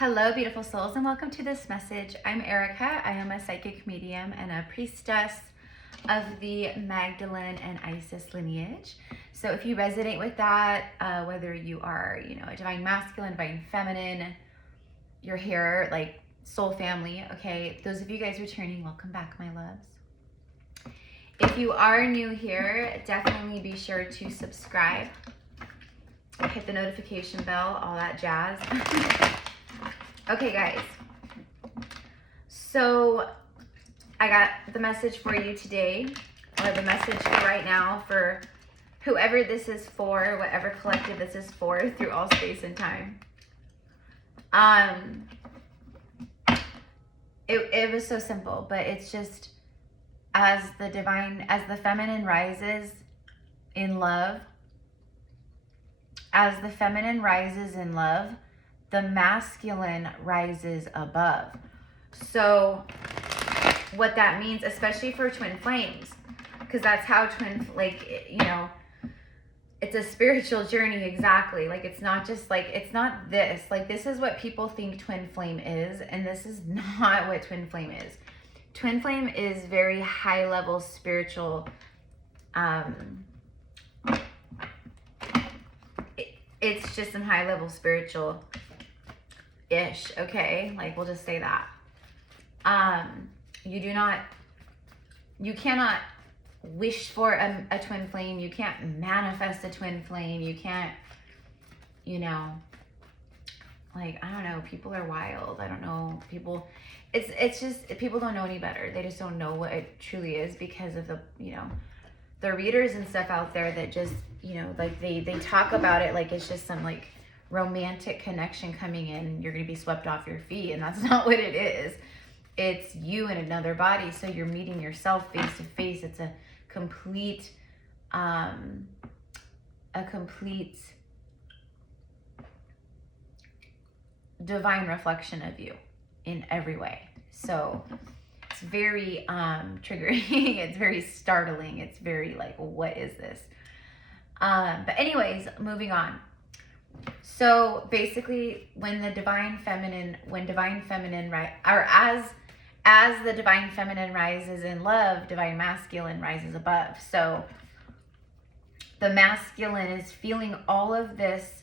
Hello, beautiful souls, and welcome to this message. I'm Erica. I am a psychic medium and a priestess of the Magdalene and Isis lineage. So if you resonate with that, whether you are, a divine masculine, divine feminine, you're here, like soul family, okay? Those of you guys returning, welcome back, my loves. If you are new here, definitely be sure to subscribe, hit the notification bell, all that jazz. Okay, guys, so I got the message for you today, or the message right now for whoever this is for, whatever collective this is for, through all space and time. It was so simple, but it's just as the feminine rises in love, the masculine rises above. So what that means, especially for twin flames, because that's how it's a spiritual journey, exactly. Like, it's not just like, it's not this. Like, this is what people think twin flame is, and this is not what twin flame is. Twin flame is very high level spiritual, it's just some high level spiritual ish, okay? Like, we'll just say that. You cannot wish for a twin flame. You can't manifest a twin flame. You can't, like, I don't know, people are wild. I don't know, it's just, people don't know any better. They just don't know what it truly is because of the readers and stuff out there that just, like they talk about it like it's just some like romantic connection coming in, you're going to be swept off your feet, and that's not what it is. It's you in another body, so you're meeting yourself face to face. It's a complete divine reflection of you in every way. So it's very triggering. It's very startling. It's very like, what is this? But anyways, moving on. So basically, when the divine feminine, as the divine feminine rises in love, divine masculine rises above. So the masculine is feeling all of this,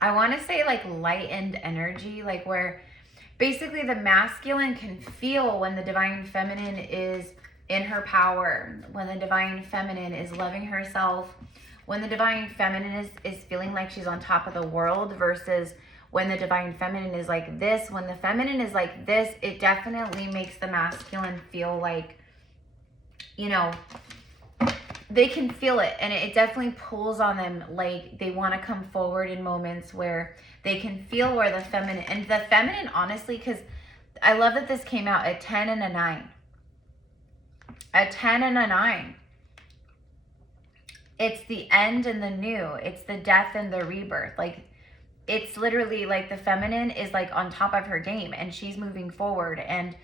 I want to say like lightened energy, like where basically the masculine can feel when the divine feminine is in her power, when the divine feminine is loving herself, when the divine feminine is feeling like she's on top of the world, versus when the divine feminine is like this. When the feminine is like this, it definitely makes the masculine feel like, they can feel it, and it definitely pulls on them. Like, they want to come forward in moments where they can feel where the feminine, honestly, because I love that this came out at 10 and a 9. A 10 and a 9. It's the end and the new. It's the death and the rebirth. Like, it's literally like the feminine is like on top of her game, and she's moving forward, and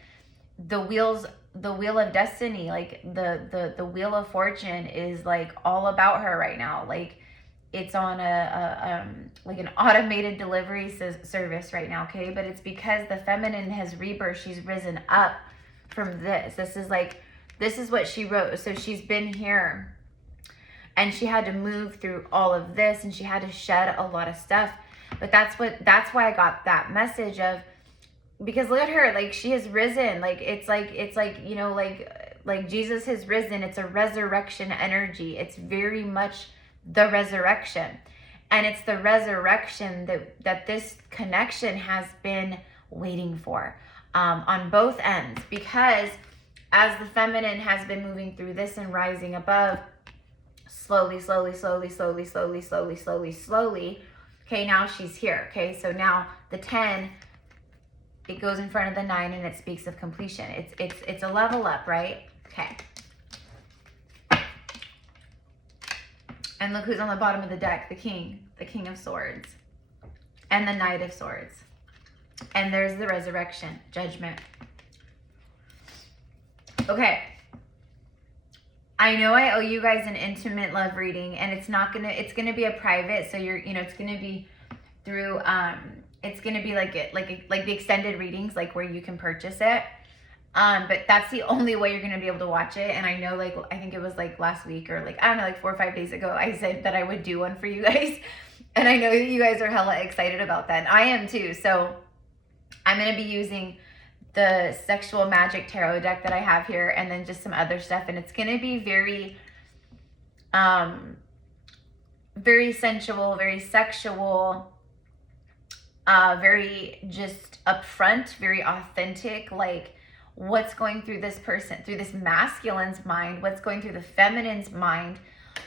the wheel of destiny, like the wheel of fortune is like all about her right now. Like, it's on like an automated delivery service right now, okay? But it's because the feminine has rebirth. She's risen up from this. This is what she wrote. So she's been here, and she had to move through all of this, and she had to shed a lot of stuff. But that's why I got that message of, because look at her, like, she has risen. Like, it's like Jesus has risen. It's a resurrection energy. It's very much the resurrection. And it's the resurrection that this connection has been waiting for, on both ends, because as the feminine has been moving through this and rising above, slowly, okay, now she's here. Okay, so now the 10, it goes in front of the 9, and it speaks of completion. It's a level up, right? Okay. And look who's on the bottom of the deck, the King of Swords, and the Knight of Swords. And there's the resurrection, judgment. Okay. I know I owe you guys an intimate love reading, and it's gonna be a private, so it's gonna be through, it's going to be like the extended readings, like where you can purchase it. But that's the only way you're going to be able to watch it. And I know, like, I think it was like last week or like, I don't know, like 4 or 5 days ago, I said that I would do one for you guys. And I know that you guys are hella excited about that. And I am too. So I'm going to be using the Sexual Magic Tarot deck that I have here, and then just some other stuff. And it's going to be very, very sensual, very sexual, very just upfront, very authentic, like what's going through this person, through this masculine's mind, what's going through the feminine's mind,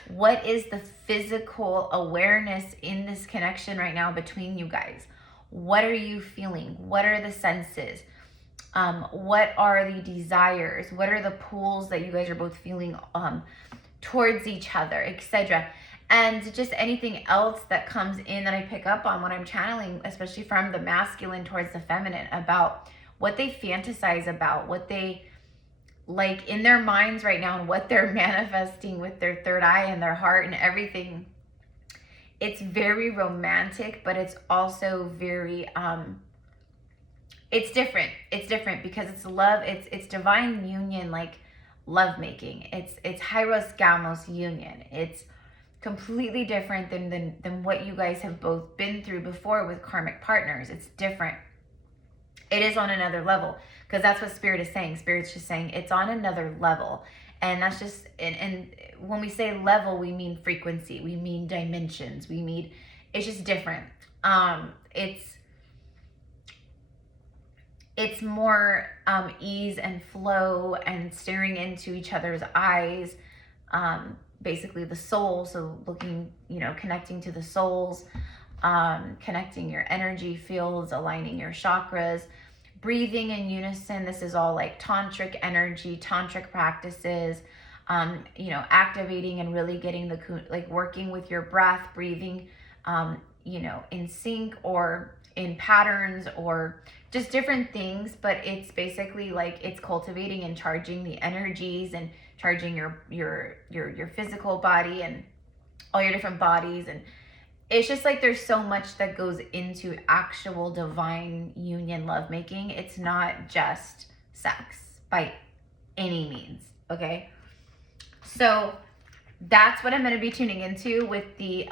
what is the physical awareness in this connection right now between you guys? What are you feeling? What are the senses? What are the desires? What are the pulls that you guys are both feeling towards each other, etc.? And just anything else that comes in that I pick up on when I'm channeling, especially from the masculine towards the feminine, about what they fantasize about, what they like in their minds right now, and what they're manifesting with their third eye and their heart and everything. It's very romantic, but it's also very, it's different. It's different because it's love. It's divine union, like lovemaking. It's Hyros Gamos union. It's completely different than what you guys have both been through before with karmic partners. It's different. It is on another level, because that's what Spirit is saying. Spirit's just saying it's on another level. And that's just, and when we say level, we mean frequency, we mean dimensions, we mean, it's just different. It's more ease and flow and staring into each other's eyes, basically the soul. So looking, you know, connecting to the souls, connecting your energy fields, aligning your chakras, breathing in unison. This is all like tantric energy, tantric practices, you know, activating and really getting the, like working with your breath, breathing, you know, in sync or in patterns or just different things. But it's basically like it's cultivating and charging the energies and charging your physical body and all your different bodies. And it's just like there's so much that goes into actual divine union lovemaking. It's not just sex by any means, okay? So that's what I'm going to be tuning into with the,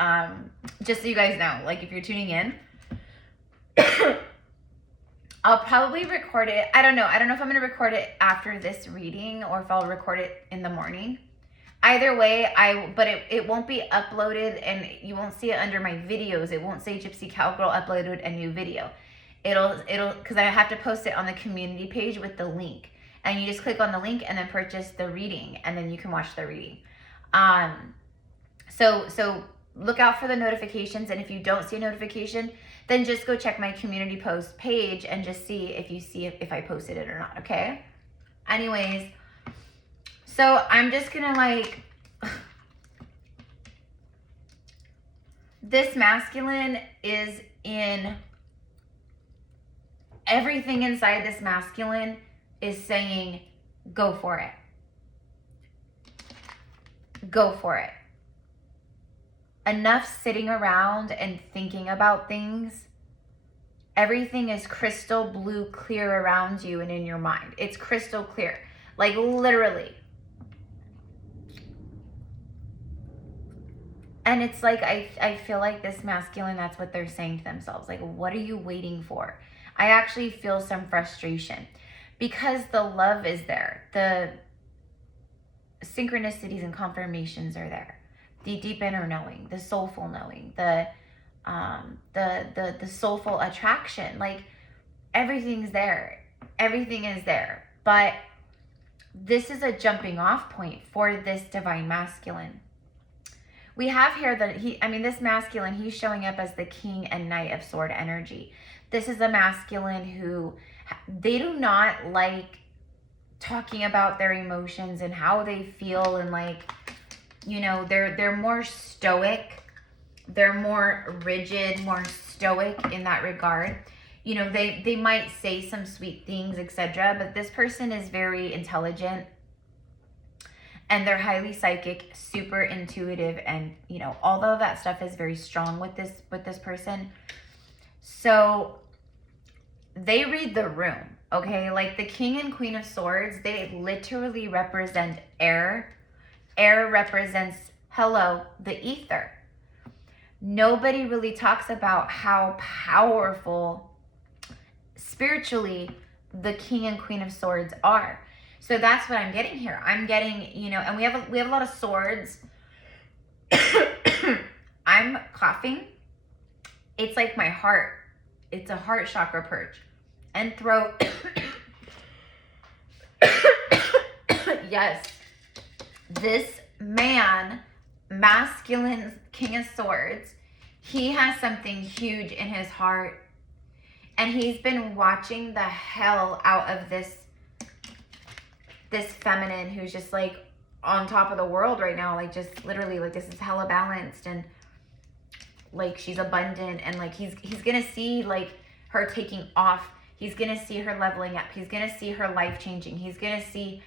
just so you guys know, like if you're tuning in, I'll probably record it. I don't know if I'm going to record it after this reading or if I'll record it in the morning. Either way, but it won't be uploaded and you won't see it under my videos. It won't say Gypsy Cowgirl uploaded a new video. It'll, because I have to post it on the community page with the link. And you just click on the link and then purchase the reading and then you can watch the reading. So look out for the notifications, and if you don't see a notification, then just go check my community post page and just see if I posted it or not, okay? Anyways, so I'm just gonna like, this masculine is in, everything inside this masculine is saying, go for it. Go for it. Enough sitting around and thinking about things. Everything is crystal blue clear around you and in your mind. It's crystal clear, like literally. And it's like, I feel like this masculine, that's what they're saying to themselves. Like, what are you waiting for? I actually feel some frustration because the love is there. The synchronicities and confirmations are there. The deep inner knowing, the soulful knowing, the soulful attraction, like everything's there. Everything is there. But this is a jumping off point for this divine masculine. We have here that this masculine, he's showing up as the king and knight of sword energy. This is a masculine who, they do not like talking about their emotions and how they feel, and like, you know, they're more stoic. They're more rigid, more stoic in that regard. You know, they might say some sweet things, etc. But this person is very intelligent. And they're highly psychic, super intuitive, and you know, although that stuff is very strong with this person, So they read the room, okay? Like the King and Queen of Swords, they literally represent air. Air represents, hello, the ether. Nobody really talks about how powerful spiritually the King and Queen of Swords are. So that's what I'm getting here. I'm getting, you know, and we have a lot of swords. I'm coughing. It's like my heart. It's a heart chakra purge. And throat. Yes. This man, masculine King of Swords, he has something huge in his heart. And he's been watching the hell out of this feminine who's just like on top of the world right now. Like just literally like this is hella balanced and like she's abundant, and like he's gonna see like her taking off. He's gonna see her leveling up. He's gonna see her life changing. He's gonna see,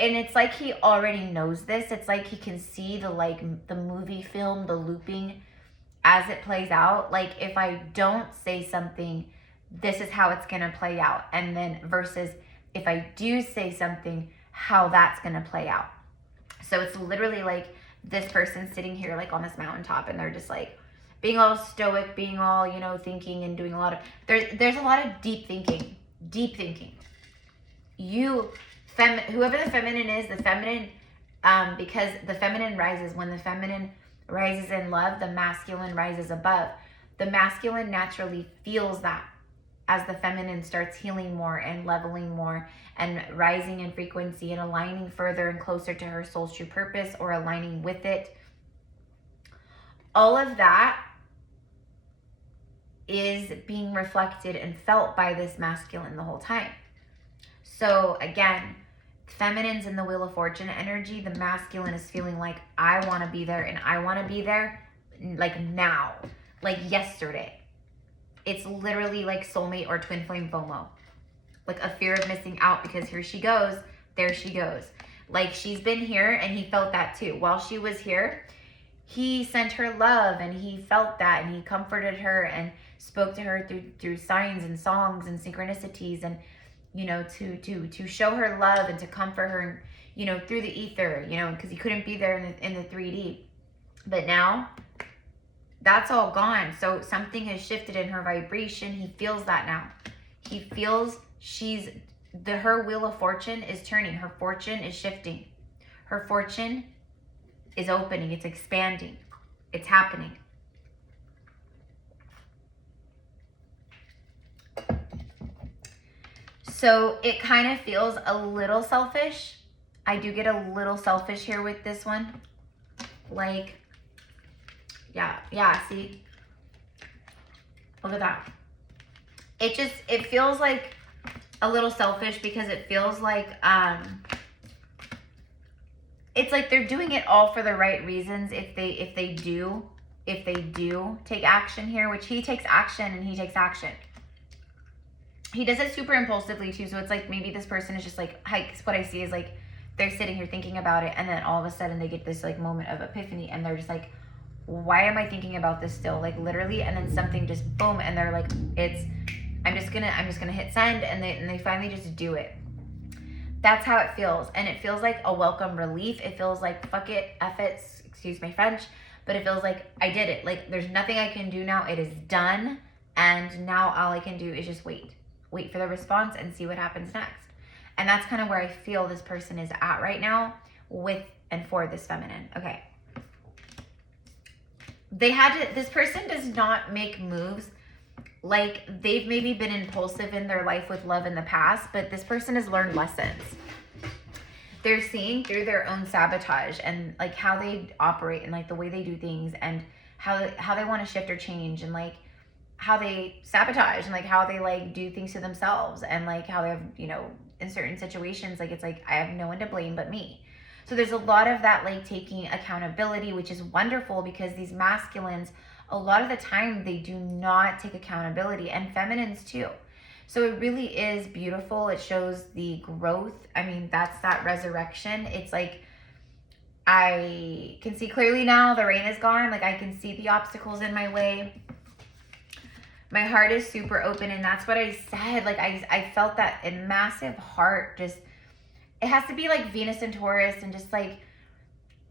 and it's like he already knows this. It's like he can see the movie film, the looping as it plays out. Like if I don't say something, this is how it's gonna play out. And then versus if I do say something, how that's gonna play out. So it's literally like this person sitting here like on this mountaintop, and they're just like being all stoic, being all, you know, thinking and doing a lot of, there's a lot of deep thinking. Whoever the feminine is, the feminine, because the feminine rises, when the feminine rises in love, the masculine rises above. The masculine naturally feels that as the feminine starts healing more and leveling more and rising in frequency and aligning further and closer to her soul's true purpose, or aligning with it. All of that is being reflected and felt by this masculine the whole time. So again, feminine's in the Wheel of Fortune energy. The masculine is feeling like, I want to be there, and I want to be there like now, like yesterday. It's literally like soulmate or twin flame FOMO, like a fear of missing out, because here she goes, there she goes. Like she's been here and he felt that too. While she was here, he sent her love and he felt that, and he comforted her and spoke to her through signs and songs and synchronicities, and you know, to show her love and to comfort her, you know, through the ether, you know, because he couldn't be there in the 3D. But now that's all gone. So something has shifted in her vibration. He feels that now. He feels her Wheel of Fortune is turning. Her fortune is shifting. Her fortune is opening. It's expanding. It's happening. So it kind of feels a little selfish. I do get a little selfish here with this one. Like, yeah, see? Look at that. It feels like a little selfish, because it feels like, it's like they're doing it all for the right reasons if they do take action here, which he takes action and he takes action. He does it super impulsively too. So it's like maybe this person is just like, what I see is like they're sitting here thinking about it, and then all of a sudden they get this like moment of epiphany, and they're just like, why am I thinking about this still? Like literally, and then something just boom, and they're like, I'm just gonna hit send, and they finally just do it. That's how it feels. And it feels like a welcome relief. It feels like, fuck it, F it, excuse my French, but it feels like I did it. Like there's nothing I can do now. It is done. And now all I can do is just wait for the response and see what happens next. And that's kind of where I feel this person is at right now with and for this feminine. Okay. This person does not make moves. Like they've maybe been impulsive in their life with love in the past, but this person has learned lessons. They're seeing through their own sabotage and like how they operate and like the way they do things, and how they want to shift or change, and like how they sabotage, and like how they like do things to themselves, and like how they have, you know, in certain situations, like it's like I have no one to blame but me. So there's a lot of that, like taking accountability, which is wonderful, because these masculines, a lot of the time they do not take accountability, and feminines too. So it really is beautiful. It shows the growth. I mean, that's that resurrection. It's like, I can see clearly now, the rain is gone. Like I can see the obstacles in my way. My heart is super open, and that's what I said. Like, I felt that a massive heart just, it has to be like Venus and Taurus and just like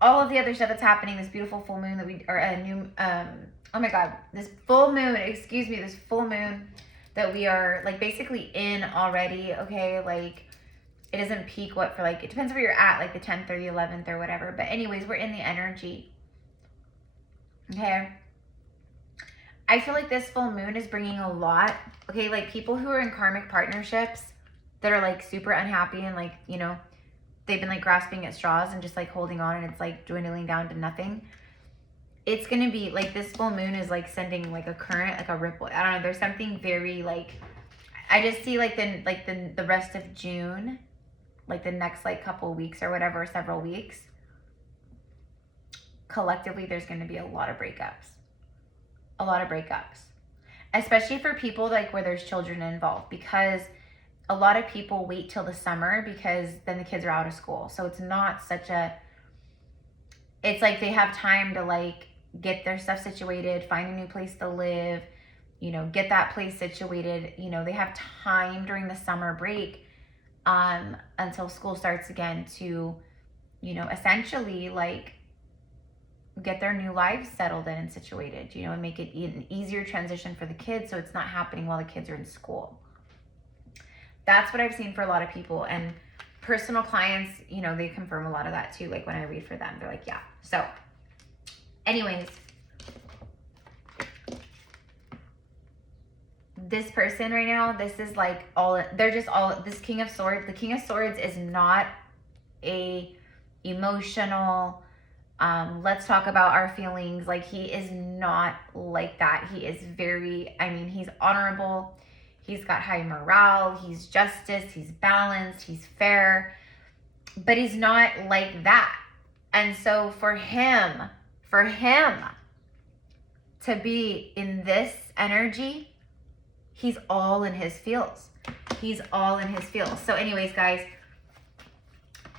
all of the other stuff that's happening, this beautiful full moon that we, or a new, oh my God, this full moon, excuse me, this full moon that we are like basically in already, okay? Like, it doesn't peak what for like, it depends where you're at, like the 10th or the 11th or whatever. But anyways, we're in the energy, okay? I feel like this full moon is bringing a lot, okay? Like people who are in karmic partnerships that are like super unhappy and like, you know, they've been like grasping at straws and just like holding on and it's like dwindling down to nothing. It's going to be like this full moon is like sending like a current, like a ripple. I don't know. There's something very like, I just see like the rest of June, like the next like couple weeks or whatever, several weeks. Collectively, there's going to be a lot of breakups. A lot of breakups, especially for people like where there's children involved, because a lot of people wait till the summer because then the kids are out of school. So it's not such a, it's like they have time to like get their stuff situated, find a new place to live, you know, get that place situated. You know, they have time during the summer break until school starts again to, you know, essentially like get their new lives settled in and situated, you know, and make it an easier transition for the kids so it's not happening while the kids are in school. That's what I've seen for a lot of people. And personal clients, you know, they confirm a lot of that too. Like when I read for them, they're like, yeah. So anyways, this person right now, this is like all, they're just all, this King of Swords. The King of Swords is not a emotional, let's talk about our feelings. Like he is not like that. He is very, I mean, he's honorable. He's got high morale. He's justice. He's balanced. He's fair, but he's not like that. And so for him to be in this energy, he's all in his feels. He's all in his feels. So anyways, guys,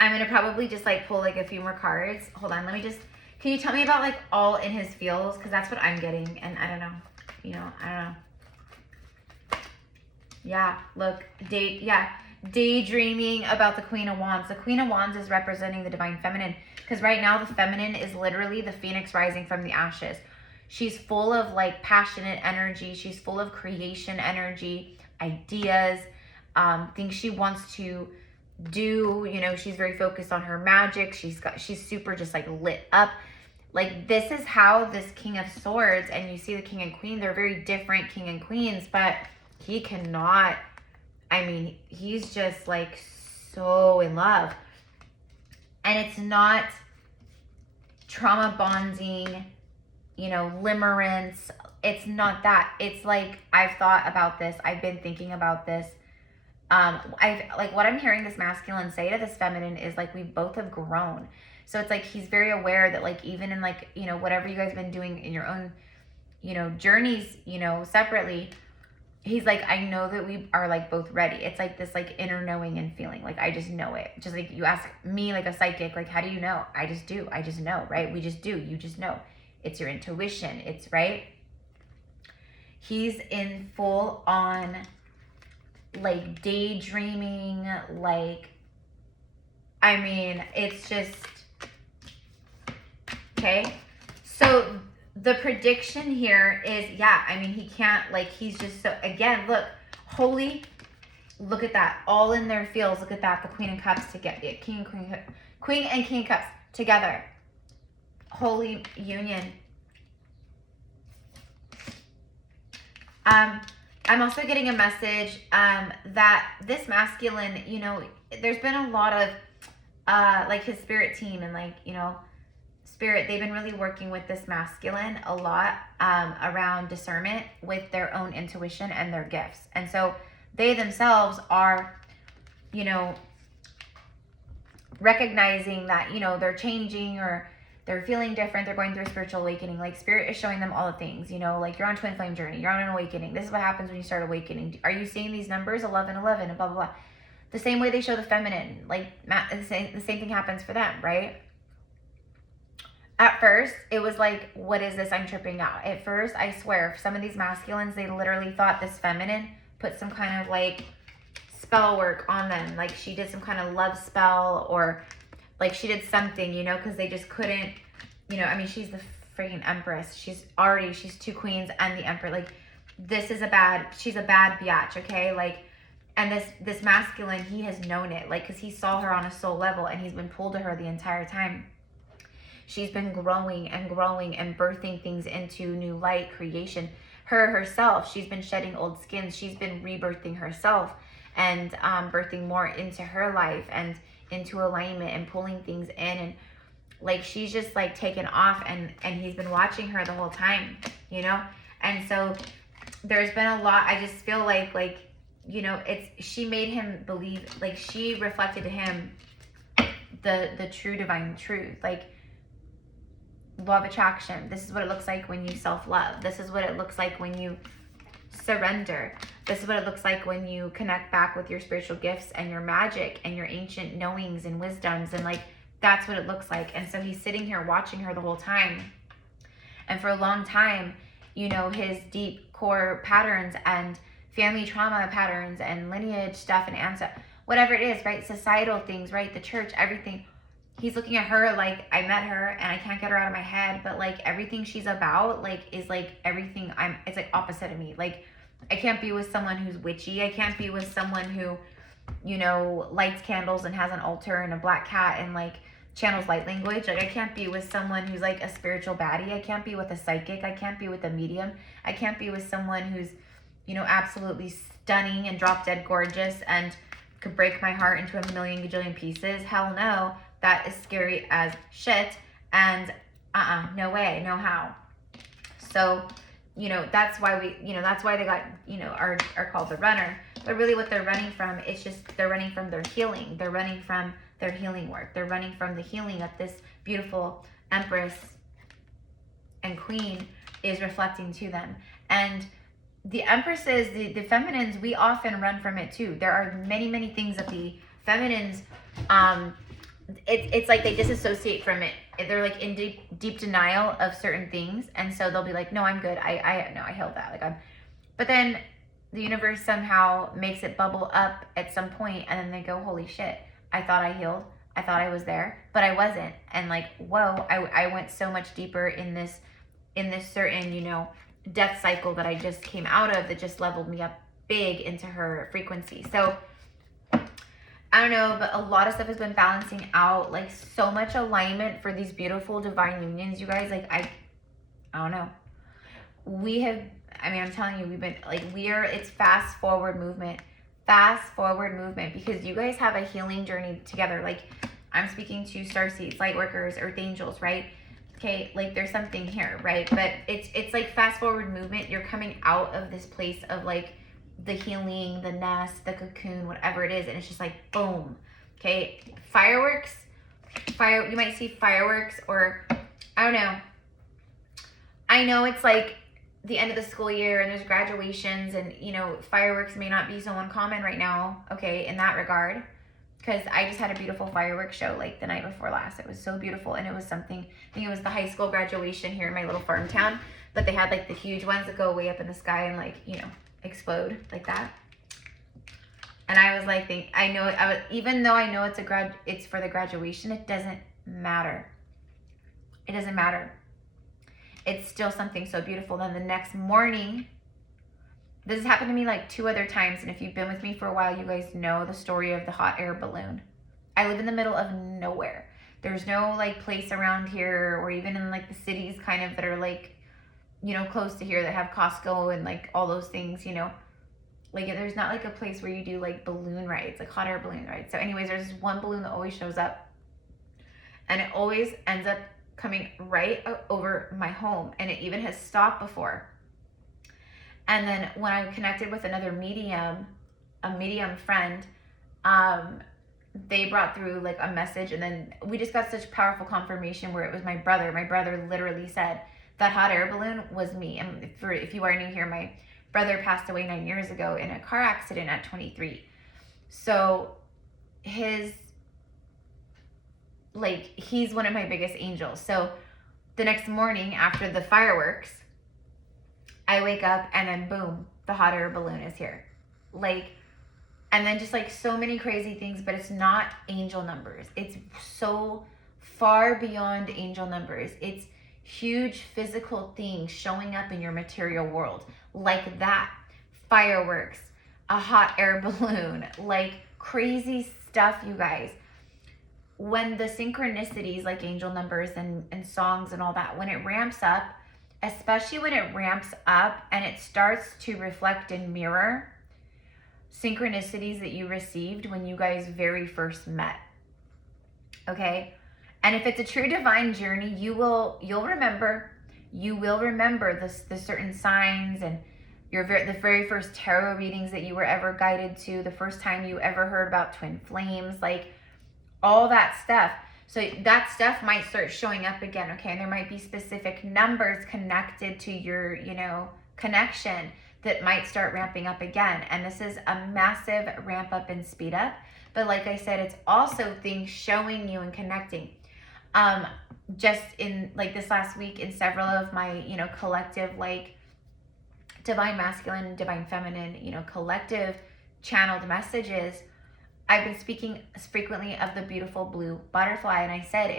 I'm going to probably just like pull like a few more cards. Hold on. Let me just, can you tell me about like all in his feels? Cause that's what I'm getting. And I don't know, you know, I don't know. Yeah. Look, daydreaming about the Queen of Wands. The Queen of Wands is representing the divine feminine. Cause right now the feminine is literally the phoenix rising from the ashes. She's full of like passionate energy. She's full of creation energy, ideas, things she wants to do, you know. She's very focused on her magic. She's super just like lit up. Like this is how this King of Swords, and you see the King and Queen, they're very different king and queens, but he cannot, I mean, he's just like so in love. And it's not trauma bonding, you know, limerence. It's not that. It's like, I've thought about this. I've been thinking about this. I've like what I'm hearing this masculine say to this feminine is like, we both have grown. So it's like, he's very aware that like, even in like, you know, whatever you guys have been doing in your own, you know, journeys, you know, separately, he's like, I know that we are like both ready. It's like this like inner knowing and feeling. Like, I just know it. Just like you ask me like a psychic, like, how do you know? I just do. I just know, right? We just do. You just know. It's your intuition. It's right. He's in full on like daydreaming, like, I mean, it's just, okay. So the prediction here is, yeah, I mean, he can't, like, he's just so, again, look, holy, look at that, all in their feels. Look at that, the Queen of Cups together, King and King of Cups together, holy union. I'm also getting a message that this masculine, you know, there's been a lot of like his spirit team and like, you know, spirit, they've been really working with this masculine a lot around discernment with their own intuition and their gifts. And so they themselves are, you know, recognizing that, you know, they're changing or they're feeling different. They're going through a spiritual awakening. Like spirit is showing them all the things, you know, like you're on twin flame journey. You're on an awakening. This is what happens when you start awakening. Are you seeing these numbers? 11, 11 and blah, blah, blah. The same way they show the feminine, like the same thing happens for them, right? At first, it was like, what is this? I'm tripping out. At first, I swear, some of these masculines, they literally thought this feminine put some kind of like spell work on them. Like she did some kind of love spell, or like she did something, you know, because they just couldn't, you know, I mean, she's the freaking empress. She's 2 queens and the emperor. Like, she's a bad biatch, okay? Like, and this masculine, he has known it, like, because he saw her on a soul level and he's been pulled to her the entire time. She's been growing and growing and birthing things into new light creation. Herself, she's been shedding old skins. She's been rebirthing herself and birthing more into her life and into alignment and pulling things in. And like, she's just like taken off, and he's been watching her the whole time, you know? And so there's been a lot. I just feel like, you know, she made him believe, like she reflected to him the true divine truth. Like, law of attraction. This is what it looks like when you self-love. This is what it looks like when you surrender. This is what it looks like when you connect back with your spiritual gifts and your magic and your ancient knowings and wisdoms. And like, that's what it looks like. And so he's sitting here watching her the whole time. And for a long time, you know, his deep core patterns and family trauma patterns and lineage stuff and ancestry, whatever it is, right? Societal things, right? The church, everything. He's looking at her like, I met her and I can't get her out of my head, but like everything she's about, like, is like everything it's like opposite of me. Like, I can't be with someone who's witchy. I can't be with someone who, you know, lights candles and has an altar and a black cat and like channels light language. Like, I can't be with someone who's like a spiritual baddie. I can't be with a psychic. I can't be with a medium. I can't be with someone who's, you know, absolutely stunning and drop dead gorgeous and could break my heart into a million gajillion pieces. Hell no. That is scary as shit. And no way, no how. So, you know, that's why they got, you know, are called the runner. But really what they're running from, it's just, they're running from their healing. They're running from their healing work. They're running from the healing that this beautiful empress and queen is reflecting to them. And the empresses, the feminines, we often run from it too. There are many, many things that the feminines, it's like they disassociate from it. They're like in deep denial of certain things, and so they'll be like, no, I'm good. I healed that. Like, but then the universe somehow makes it bubble up at some point, and then they go, holy shit, I thought I healed. I thought I was there, but I wasn't. And like, whoa, I went so much deeper in this certain, you know, death cycle that I just came out of, that just leveled me up big into her frequency. So I don't know, but a lot of stuff has been balancing out, like so much alignment for these beautiful divine unions, you guys. Like, I don't know. I'm telling you, we've been like, it's fast forward movement, because you guys have a healing journey together. Like, I'm speaking to starseeds, light workers, earth angels, right? Okay, like there's something here, right? But it's like fast forward movement. You're coming out of this place of like the healing, the nest, the cocoon, whatever it is, and it's just like boom. Okay, you might see fireworks, or I don't know. I know it's like the end of the school year and there's graduations, and you know, fireworks may not be so uncommon right now, okay, in that regard. Because I just had a beautiful fireworks show like the night before last. It was so beautiful, and it was something, I think it was the high school graduation here in my little farm town, but they had like the huge ones that go way up in the sky and like, you know, explode like that. And I was like, even though I know it's for the graduation, it doesn't matter. It doesn't matter. It's still something so beautiful. Then the next morning, this has happened to me like 2 other times, and if you've been with me for a while, you guys know the story of the hot air balloon. I live in the middle of nowhere. There's no like place around here, or even in like the cities kind of that are like, you know, close to here that have Costco and like all those things, you know. Like, there's not like a place where you do like balloon rides, like hot air balloon rides. So anyways, there's this one balloon that always shows up, and it always ends up coming right over my home, and it even has stopped before. And then when I connected with another medium, a medium friend, they brought through like a message, and then we just got such powerful confirmation where it was my brother. My brother literally said that hot air balloon was me. And if you are new here, my brother passed away 9 years ago in a car accident at 23. So he's one of my biggest angels. So the next morning after the fireworks, I wake up and then boom, the hot air balloon is here. Like, and then just like so many crazy things, but it's not angel numbers. It's so far beyond angel numbers. It's huge physical things showing up in your material world, like that, fireworks, a hot air balloon, like crazy stuff, you guys. When the synchronicities, like angel numbers and songs and all that, when it ramps up, especially when it ramps up and it starts to reflect and mirror synchronicities that you received when you guys very first met. Okay? And if it's a true divine journey, you'll remember the certain signs and the very first tarot readings that you were ever guided to, the first time you ever heard about twin flames, like all that stuff. So that stuff might start showing up again, okay? And there might be specific numbers connected to your, connection that might start ramping up again. And this is a massive ramp up and speed up. But like I said, it's also things showing you and connecting. Just in like this last week in several of my, collective, like divine masculine, divine feminine, collective channeled messages, I've been speaking frequently of the beautiful blue butterfly. And I said,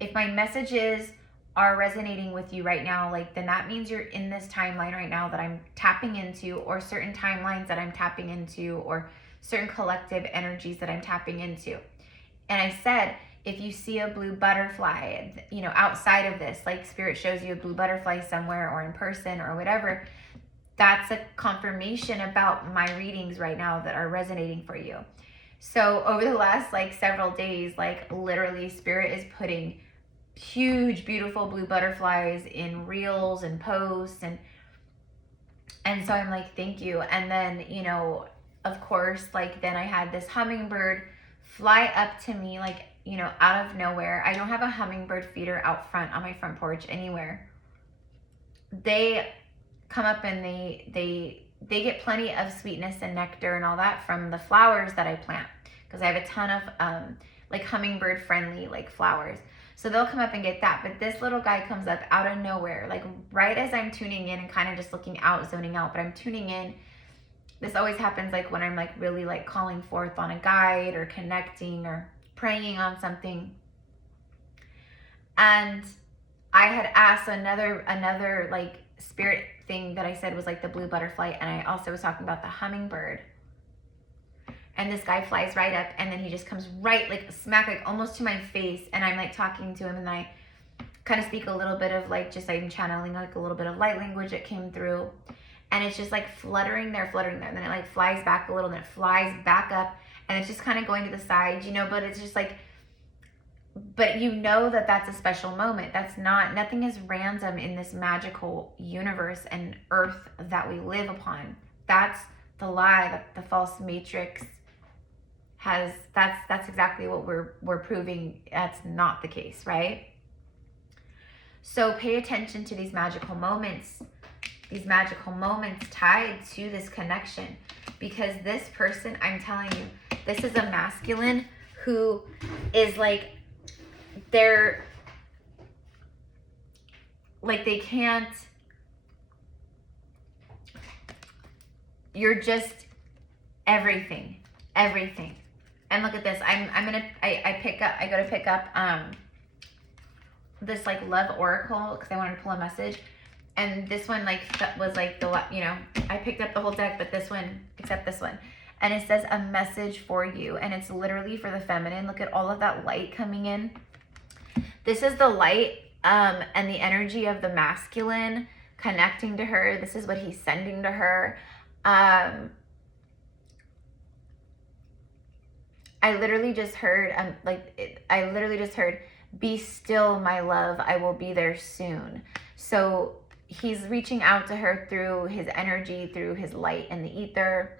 if my messages are resonating with you right now, like, then that means you're in this timeline right now that I'm tapping into, or certain timelines that I'm tapping into, or certain collective energies that I'm tapping into. And I said, if you see a blue butterfly, outside of this, like spirit shows you a blue butterfly somewhere or in person or whatever, that's a confirmation about my readings right now that are resonating for you. So over the last like several days, like literally spirit is putting huge, beautiful blue butterflies in reels and posts. And so I'm like, thank you. And then, of course, like then I had this hummingbird fly up to me, like, out of nowhere. I don't have a hummingbird feeder out front on my front porch anywhere. They come up and they get plenty of sweetness and nectar and all that from the flowers that I plant, because I have a ton of like hummingbird friendly like flowers. So they'll come up and get that. But this little guy comes up out of nowhere, like right as I'm tuning in and kind of just looking out, zoning out, but I'm tuning in. This always happens like when I'm like really like calling forth on a guide or connecting or praying on something. And I had asked another like spirit thing that I said was like the blue butterfly, and I also was talking about the hummingbird. And this guy flies right up, and then he just comes right like smack, like almost to my face, and I'm like talking to him, and I kind of speak a little bit of like just I'm channeling like a little bit of light language that came through, and it's just like fluttering there, and then it like flies back a little, and then it flies back up, and it's just kind of going to the side, but it's just like, but that that's a special moment. Nothing is random in this magical universe and earth that we live upon. That's the lie that the false matrix has. That's exactly what we're proving. That's not the case, right? So pay attention to these magical moments tied to this connection, because this person, I'm telling you, this is a masculine who is like, they're like, they can't, you're just everything. And look at this. I go to pick up this like love oracle because I wanted to pull a message, and this one like was like I picked up the whole deck, but this one, except this one, and it says a message for you, and it's literally for the feminine. Look at all of that light coming in. This is the light and the energy of the masculine connecting to her. This is what he's sending to her. I literally just heard, be still, my love, I will be there soon. So he's reaching out to her through his energy, through his light and the ether.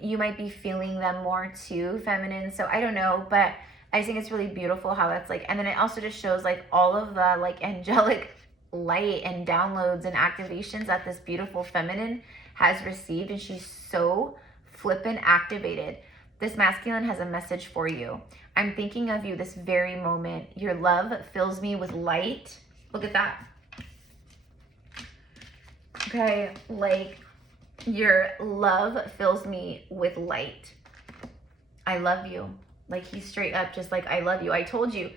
You might be feeling them more too, feminine. So I don't know, but I think it's really beautiful how that's like, and then it also just shows like all of the like angelic light and downloads and activations that this beautiful feminine has received. And she's so flippin' activated. This masculine has a message for you. I'm thinking of you this very moment. Your love fills me with light. Look at that. Okay, like your love fills me with light. I love you. Like he's straight up just like, I love you. I told you,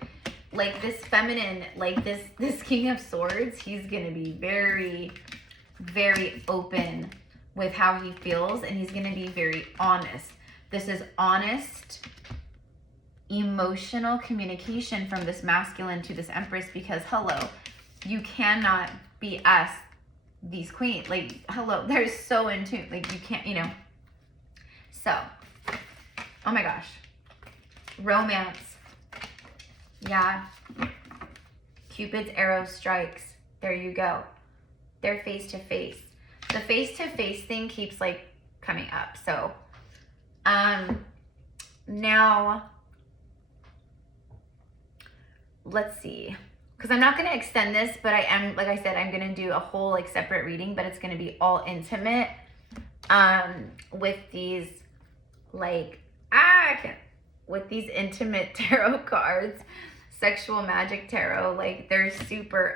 like this feminine, like this King of Swords, he's gonna be very, very open with how he feels, and he's gonna be very honest. This is honest, emotional communication from this masculine to this Empress, because hello, you cannot be us, these queens. Like, hello, they're so in tune. Like, you can't, you know. So, oh my gosh. Romance. Yeah. Cupid's arrow strikes. There you go. They're face to face. The face to face thing keeps like coming up. So, now let's see, because I'm not going to extend this, but I am, like I said, I'm going to do a whole like separate reading, but it's going to be all intimate, with these like, with these intimate tarot cards, sexual magic tarot. Like they're super,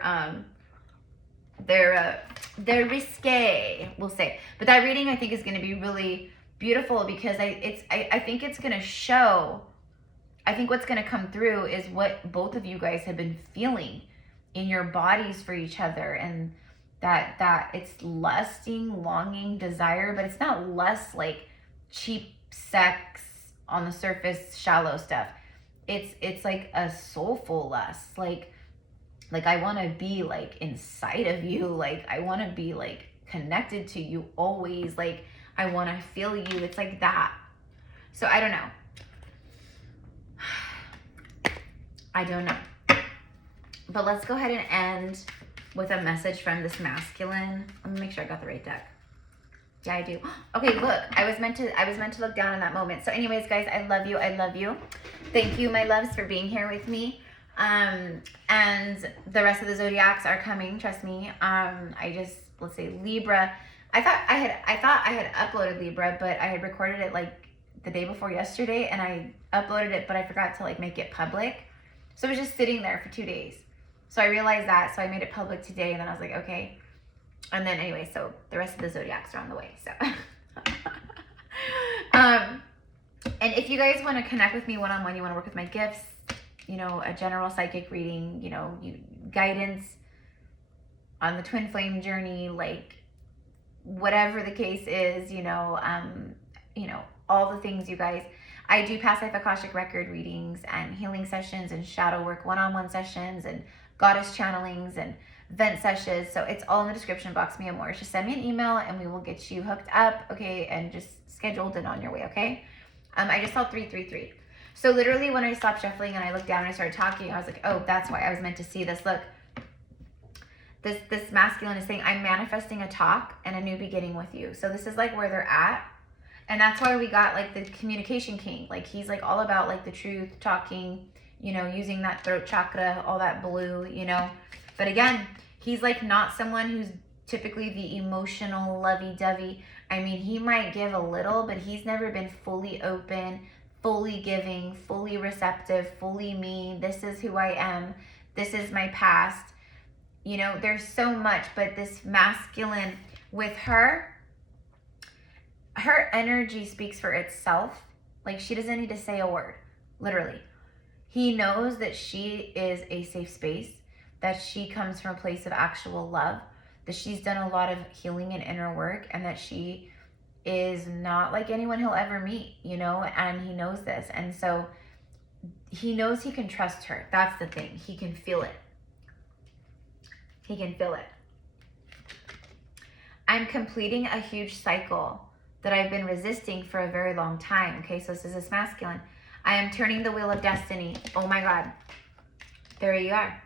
they're risque, we'll say. But that reading I think is going to be really beautiful, because I think it's going to show, I think what's going to come through is what both of you guys have been feeling in your bodies for each other, and that it's lusting, longing, desire, but it's not lust like cheap sex on the surface, shallow stuff. It's like a soulful lust, like I want to be like inside of you, like I want to be like connected to you always, like I want to feel you. It's like that. So I don't know. I don't know. But let's go ahead and end with a message from this masculine. Let me make sure I got the right deck. Yeah, I do. Okay, look, I was meant to look down in that moment. So anyways, guys, I love you. I love you. Thank you, my loves, for being here with me. And the rest of the zodiacs are coming, trust me. Let's say Libra. I thought I had uploaded Libra, but I had recorded it like the day before yesterday, and I uploaded it, but I forgot to like make it public. So it was just sitting there for 2 days. So I realized that, so I made it public today, and then I was like, okay. And then anyway, so the rest of the zodiacs are on the way. So, and if you guys want to connect with me one-on-one, you want to work with my gifts, you know, a general psychic reading, you know, guidance on the twin flame journey, like whatever the case is, you know, all the things, you guys. I do past life Akashic record readings and healing sessions and shadow work one-on-one sessions and goddess channelings and vent sessions. So it's all in the description box, Mia Moore. Just send me an email and we will get you hooked up, okay, and just scheduled and on your way, okay? I just saw 333. So literally when I stopped shuffling and I looked down and I started talking, I was like, oh, that's why I was meant to see this. Look, this masculine is saying, I'm manifesting a talk and a new beginning with you. So this is like where they're at. And that's why we got like the communication king. Like he's like all about like the truth, talking, you know, using that throat chakra, all that blue, you know. But again, he's like not someone who's typically the emotional lovey-dovey. I mean, he might give a little, but he's never been fully open, fully giving, fully receptive, fully me. This is who I am. This is my past. You know, there's so much, but this masculine with her energy speaks for itself. Like she doesn't need to say a word, literally. He knows that she is a safe space, that she comes from a place of actual love, that she's done a lot of healing and inner work, and that she is not like anyone he'll ever meet, you know, and he knows this. And so he knows he can trust her. That's the thing. He can feel it. He can feel it. I'm completing a huge cycle that I've been resisting for a very long time. Okay, so this is this masculine. I am turning the wheel of destiny. Oh my God. There you are.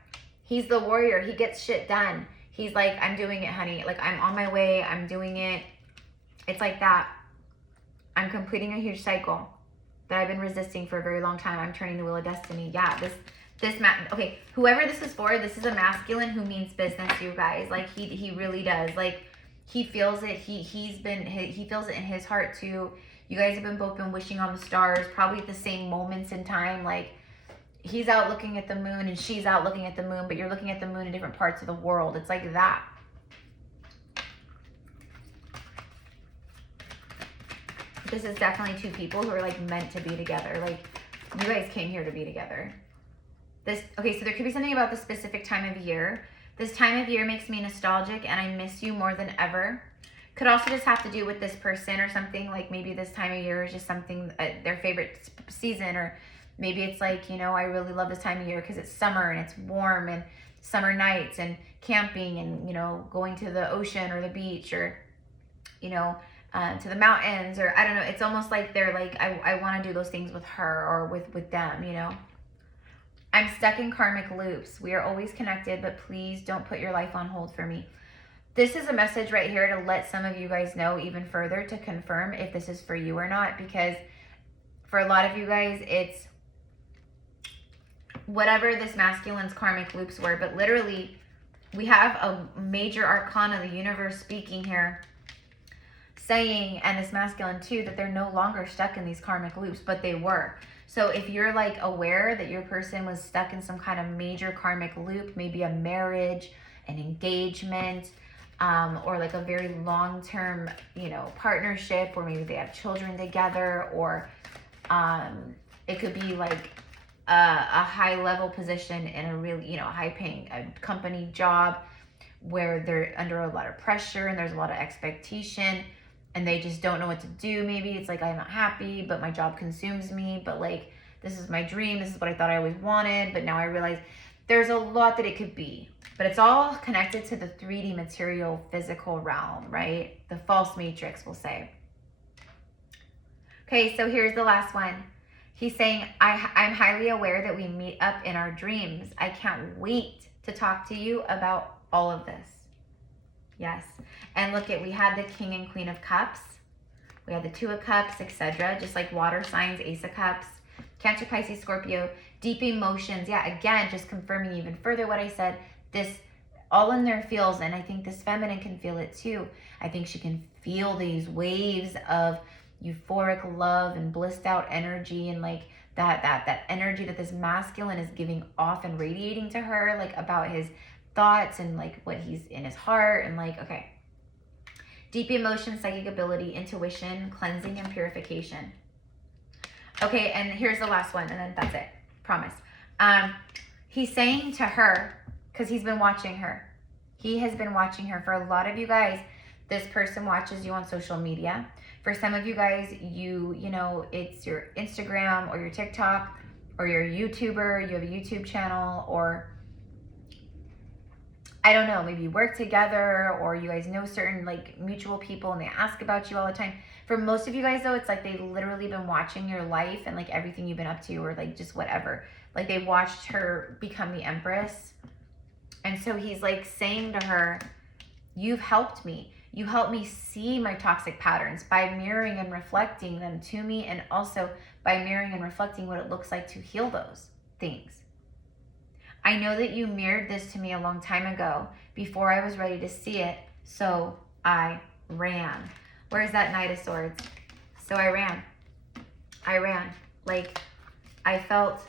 He's the warrior. He gets shit done. He's like, I'm doing it, honey. Like, I'm on my way. I'm doing it. It's like that. I'm completing a huge cycle that I've been resisting for a very long time. I'm turning the wheel of destiny. Yeah, okay, whoever this is for, this is a masculine who means business, you guys. Like, he really does. Like, he feels it. He feels it in his heart too. You guys have been both been wishing on the stars, probably at the same moments in time. Like, he's out looking at the moon and she's out looking at the moon, but you're looking at the moon in different parts of the world. It's like that. This is definitely two people who are like meant to be together. Like, you guys came here to be together. This, okay, so there could be something about the specific time of year. This time of year makes me nostalgic and I miss you more than ever. Could also just have to do with this person or something. Like, maybe this time of year is just something, their favorite season, or maybe it's like, you know, I really love this time of year because it's summer and it's warm and summer nights and camping and, you know, going to the ocean or the beach, or, you know, to the mountains, or I don't know. It's almost like they're like, I want to do those things with her or with them, you know. I'm stuck in karmic loops. We are always connected, but please don't put your life on hold for me. This is a message right here to let some of you guys know even further, to confirm if this is for you or not, because for a lot of you guys, it's whatever this masculine's karmic loops were, but literally we have a major arcana, the universe speaking here, saying, and this masculine too, that they're no longer stuck in these karmic loops, but they were. So if you're like aware that your person was stuck in some kind of major karmic loop, maybe a marriage, an engagement, or like a very long-term, you know, partnership, or maybe they have children together, or it could be like a high-level position in a really, you know, high-paying company job where they're under a lot of pressure and there's a lot of expectation and they just don't know what to do. Maybe it's like, I'm not happy, but my job consumes me, but like, this is my dream, this is what I thought I always wanted, but now I realize there's a lot that it could be. But it's all connected to the 3D material physical realm, right? The false matrix, we'll say. Okay, so here's the last one. He's saying, I'm highly aware that we meet up in our dreams. I can't wait to talk to you about all of this. Yes. And look at, we had the King and Queen of Cups. We had the Two of Cups, etc. Just like water signs, Ace of Cups, Cancer, Pisces, Scorpio, deep emotions. Yeah, again, just confirming even further what I said. This all in their feels, and I think this feminine can feel it too. I think she can feel these waves of euphoric love and blissed out energy, and like that energy that this masculine is giving off and radiating to her, like about his thoughts and like what he's in his heart, and like, okay. Deep emotion, psychic ability, intuition, cleansing, and purification. Okay, and here's the last one, and then that's it. Promise. He's saying to her, because he's been watching her. He has been watching her. For a lot of you guys, this person watches you on social media. For some of you guys, you know, it's your Instagram or your TikTok or you're a YouTuber, you have a YouTube channel, or I don't know, maybe you work together, or you guys know certain like mutual people and they ask about you all the time. For most of you guys though, it's like they've literally been watching your life and like everything you've been up to, or like just whatever. Like they watched her become the Empress. And so he's like saying to her, you've helped me. You helped me see my toxic patterns by mirroring and reflecting them to me, and also by mirroring and reflecting what it looks like to heal those things. I know that you mirrored this to me a long time ago before I was ready to see it, so I ran. Where's that Knight of Swords? So I ran. I ran. Like, I felt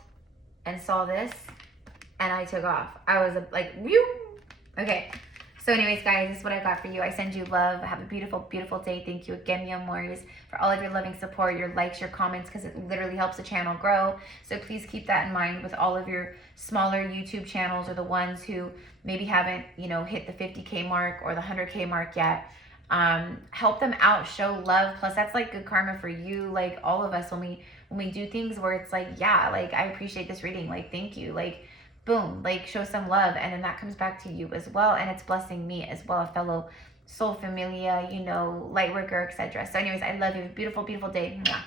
and saw this, and I took off. I was like, whew. Okay. So anyways, guys, this is what I got for you. I send you love. Have a beautiful, beautiful day. Thank you again, mi amores, for all of your loving support, your likes, your comments, because it literally helps the channel grow. So please keep that in mind with all of your smaller YouTube channels, or the ones who maybe haven't, you know, hit the 50K mark or the 100K mark yet. Help them out, show love. Plus, that's like good karma for you, like all of us, when we do things where it's like, yeah, like I appreciate this reading, like thank you, like boom, like show some love, and then that comes back to you as well, and it's blessing me as well, a fellow soul familia, you know, light worker, etc. So anyways, I love you. Beautiful, beautiful day. Mwah.